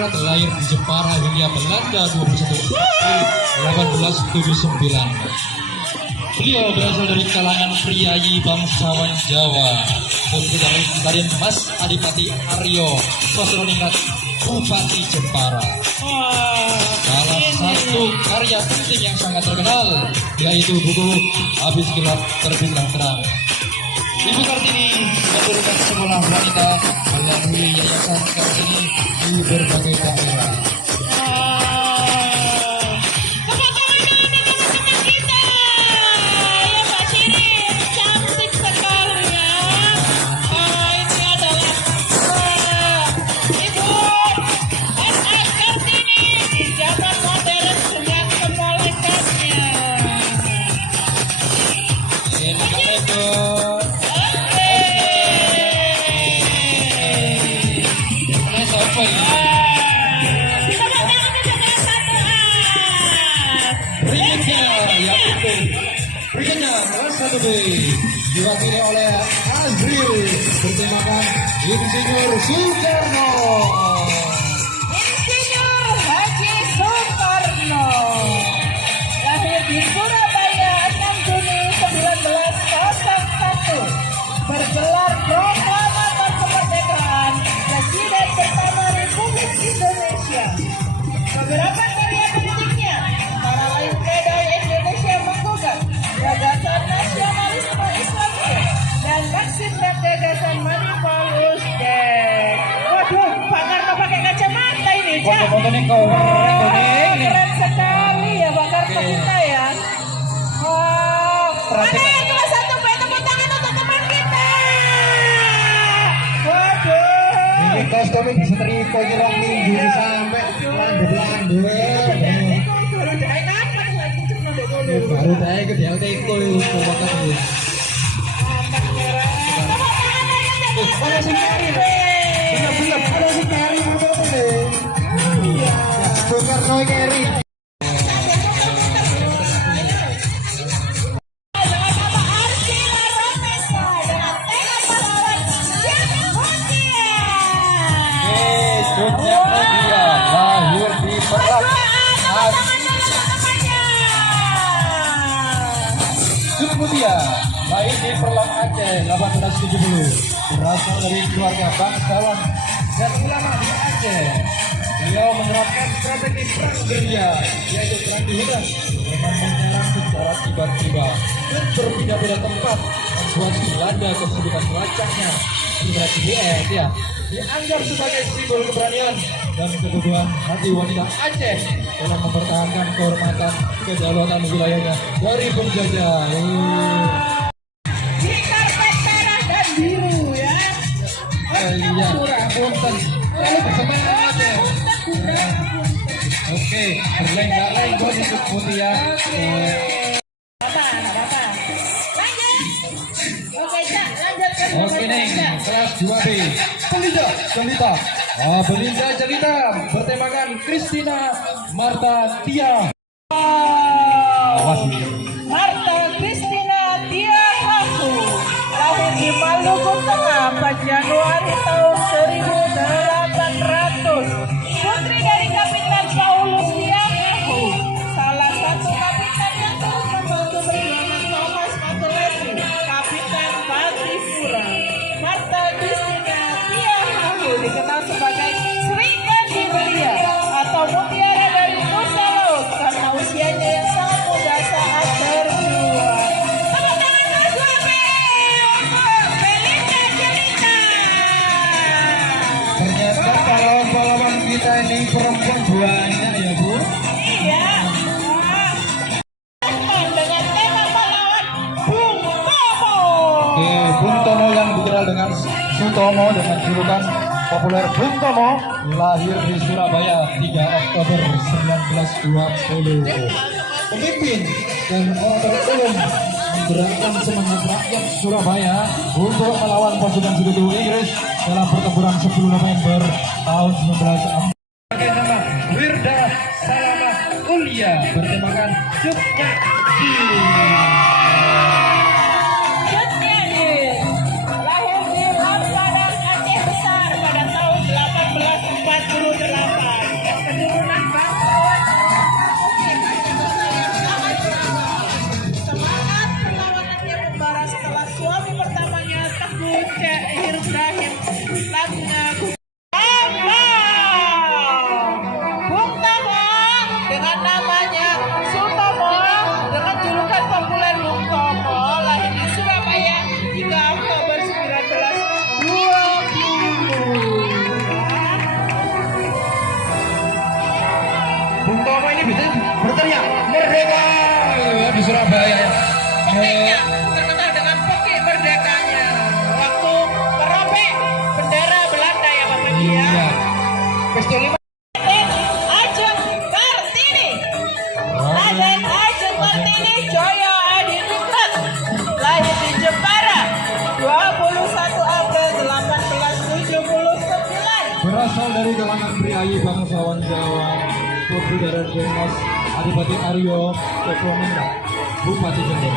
Soroningrat, lahir di Jepara, Hindia Belanda 21 April 1879. Beliau berasal dari kalangan priayi bangsawan Jawa. Dari Mas Adipati Aryo Soroningrat, Bupati Jepara. Salah satu karya penting yang sangat terkenal yaitu buku Habis Gelap Terbitlah Terang. Ibu Kartini mendirikan sekolah wanita melalui Yayasan Kartini di berbagai daerah. Berikutnya kelas 1B diwakili oleh Azril bertemakan Insinyur Soekarno. Insinyur Haji Soekarno lahir di Surabaya 6 Juni 1901, bergelar Proklamator Kemerdekaan Presiden pertama Republik Indonesia. Beberapa karya pentingnya antara lain Pledoi Indonesia Menggugat, Gagasan Nasionalisme Islamia, dan Maksimal Gagasan Manipal Usdek. Waduh, Pak Karno pakai kacamata ini, Cak. Keren sekali ya Pak Karno kita ya. Mana yang kelas 1B? Tepuk tangan untuk teman kita. Waduh. Ini kostumnya bisa teriko kurang minggu sampai landep-landep. Baru saya ke dia teko itu pokoknya. Ada si Kari. Benar-benar ada si Kari betul-betul. Iya. Soekarno Kari. Lahir di Perlak. Mutia lahir di Perlak Aceh 1870, berasal dari keluarga bangsawan dan ulama di Aceh. Beliau menerapkan strategi perang gerilya, yaitu perang di hutan dengan menyerang secara tiba-tiba dan berpindah-pindah tempat, membuat Belanda kesulitan melacaknya. GPS ya dianggap sebagai simbol keberanian dan keteguhan hati wanita Aceh dalam mempertahankan kehormatan kedaulatan wilayahnya dari penjajah. Di karpet merah dan biru ya. Iya, punten. Lalu bersemangat ya. Oke, berlenggak-lenggok untuk Mutia. Oke nih, kelas 2B Belinda Jelita bertemakan Christina Marta Tia. Marta Christina Tia Kaku lahir di Maluku Tengah 4 Januari tahun 1800. Putri dari Kapitan Paulus Tia Kaku, salah satu kapitan yang terus membantu perjuangan Thomas Matulesi, Kapitan Patipura. Marta Christina Tia Kaku dikenal sebagai Sri Kandi Belia atau mutiara dari Nusa Laut karena usianya yang sangat muda saat berjuang. Tepuk tangan kelas 2B untuk Belinda Jelita. Ternyata pahlawan-pahlawan kita ini perempuan banyak ya Bu. Iya. Dengan tema pahlawan Bung Tomo. Oke, Bung Tomo yang dikenal dengan Sutomo dengan julukan populer Bung Tomo, lahir di Surabaya 3 Oktober 1920. Pemimpin dan orator ulung menggerakkan semangat rakyat Surabaya untuk melawan pasukan sekutu Inggris dalam pertempuran 10 November tahun 1940. Pakai nama Wirda Salamah Ulia bertemakan Cutnya Ci. Lahir di Lampadang, Aceh Besar pada tahun 1848. Aceh Ibrahim lagunya Bung Tomo dengan namanya Sutomo dengan julukan populer Bung Tomo lahir di Surabaya 3 Oktober 1920. Bung Tomo ini bisa berteriak merdeka di Surabaya ya. Pokoknya terkenal dengan pokok merdekanya waktu merobek bendera Belanda ya Bapak ya. Iya. Pistol 5. Raden Ajeng Kartini Joyo Adi Ningrat lahir di Jepara 21 April 1879. Berasal dari kalangan priayi bangsawan Jawa, Putri dari Dimas Adipati Aryo Keprominda, Bupati Jember.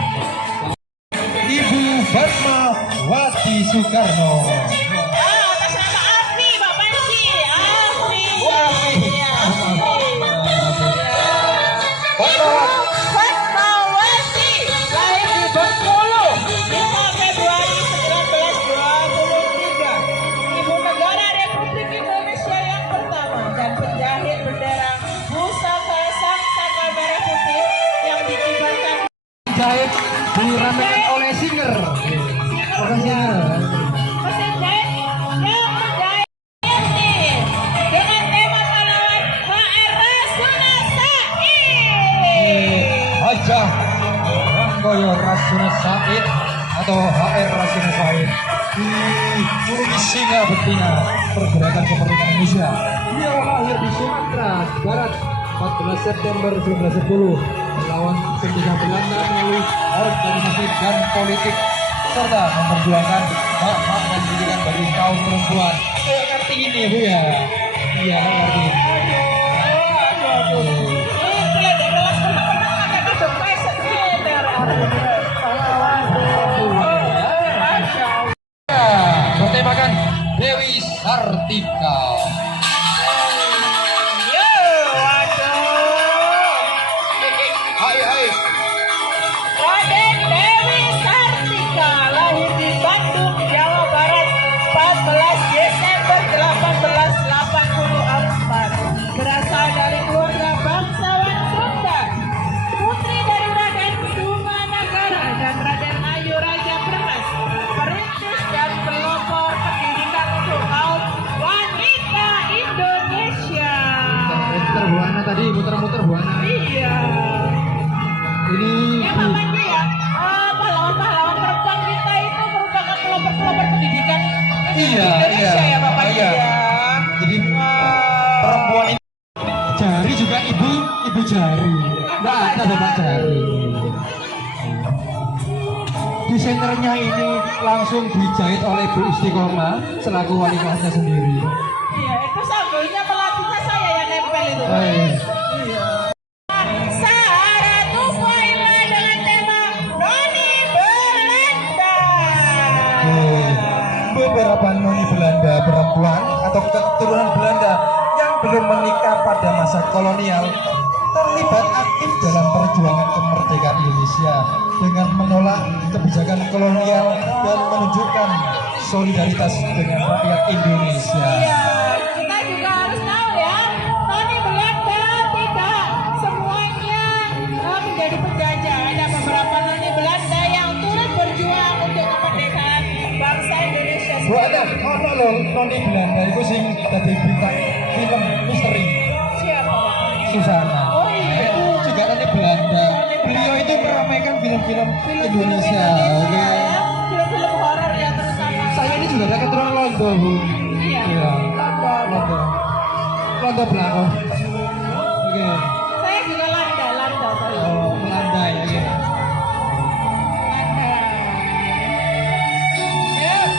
Ibu Fatmawati Soekarno. Atas nama Afi Bapak Panji. Afi. Iya, Fatmawati lahir di Bengkulu 5 Februari 1923. Ibu negara Republik Indonesia yang pertama dan penjahit bendera pusaka Sang Saka Merah Putih yang dikibarkan Jahit diramekan oleh Singer. Oleh Singer. mesin jahit yang menjahit ini dengan tema pahlawan HR Rasuna Said. Hajah Ranggoyo Rasuna Said atau HR Rasuna Said di Purwi Singa Betina Pergerakan Kemerdekaan Indonesia. Dia lahir di Sumatera Barat 14 September 1910 melawan penjajah Belanda melalui organisasi dan politik serta memperjuangkan hak-hak dan pendidikan bagi kaum perempuan. Saya ngerti ini Bu ya. Iya ngerti. Bertemakan Dewi Sartika. Hai hai. Raden Dewi Sartika lahir di Bandung, Jawa Barat 14 Desember 1884. Berasal dari keluarga bangsawan Sunda. Putri dari Raden Sumanagara dan Raden Ayu Raja Permas. Perintis dan pelopor pendidikan untuk kaum wanita Indonesia. Muter buana tadi, muter-muter buana. Iya. Ini Ya Bapak Panji ya, pahlawan-pahlawan perempuan kita itu merupakan pelopor-pelopor pendidikan Indonesia ya Bapak Panji iya. ya. Jadi perempuan ini jari juga ibu jari. Enggak ada bapak jari. Desainernya ini langsung dijahit oleh Bu Istiqomah selaku wali kelasnya sendiri. Iya, itu sambalnya pelatihnya saya yang nempel itu. Oh, iya. Sahara Tufaila dengan tema Noni Belanda. Beberapa noni Belanda perempuan atau keturunan Belanda yang belum menikah pada masa kolonial terlibat aktif dalam perjuangan kemerdekaan Indonesia dengan menolak kebijakan kolonial dan menunjukkan solidaritas dengan rakyat Indonesia. Iya, kita juga harus tahu ya, Noni Belanda tidak semuanya menjadi penjajah. Ada beberapa Noni Belanda yang turut berjuang untuk kemerdekaan bangsa Indonesia. Bu ada apa loh noni Belanda itu sing tadi bintang film misteri Siapa Pak? Susana. Oh iya. Itu juga noni Belanda. Beliau itu meramaikan film-film Indonesia. Oke. Film-film horor ya terutama. Saya ini juga ada keturunan Londo, Bu. Iya. Iya. Landa. Londo. Londo belakang. Oke. Saya juga Landa tadi. Oh, melandai. Oke. Landa. Yuk.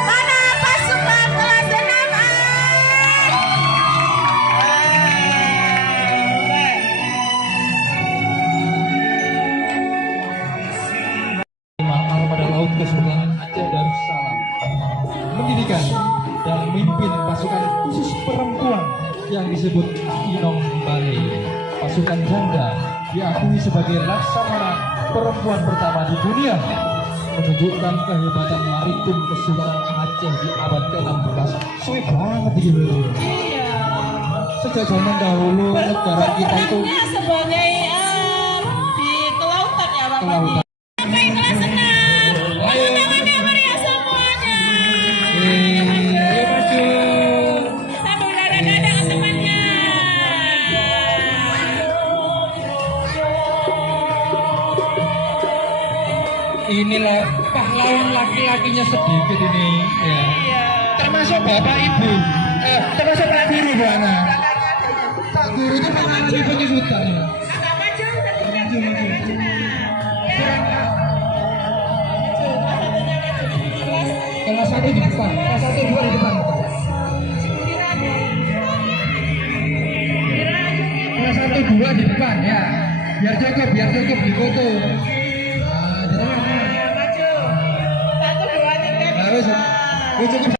Mana pasukan kelas 6? Armada Laut Kesultanan Aceh Darussalam mendirikan dan memimpin pasukan khusus perempuan yang disebut Inong Bale, pasukan janda diakui sebagai laksamana perempuan pertama di dunia, menunjukkan kehebatan maritim Kesultanan Aceh di abad ke-16. Suwe banget gitu. Iya. Sejak zaman dahulu negara kita itu Berperannya sebagai di kelautan ya Bang Panji. kelautan. Sampai kelas 6. Tepuk tangannya meriah semuanya. Ayo maju. Sambil gadang-gadang temannya. Inilah pahlawan laki-lakinya sedikit ini, ya. Iya. Termasuk bapak ibu, termasuk pak guru bu Ana. Pak guru itu pernah lagi penyebutan. Agak maju, Maju, maju. Kelas 1 di depan, kelas 1 2 di depan. Kelas 1 2 di depan ya. Biar cukup di foto. Nah, di tengah. Maju. 1, 2, 3. Harus. Cukup.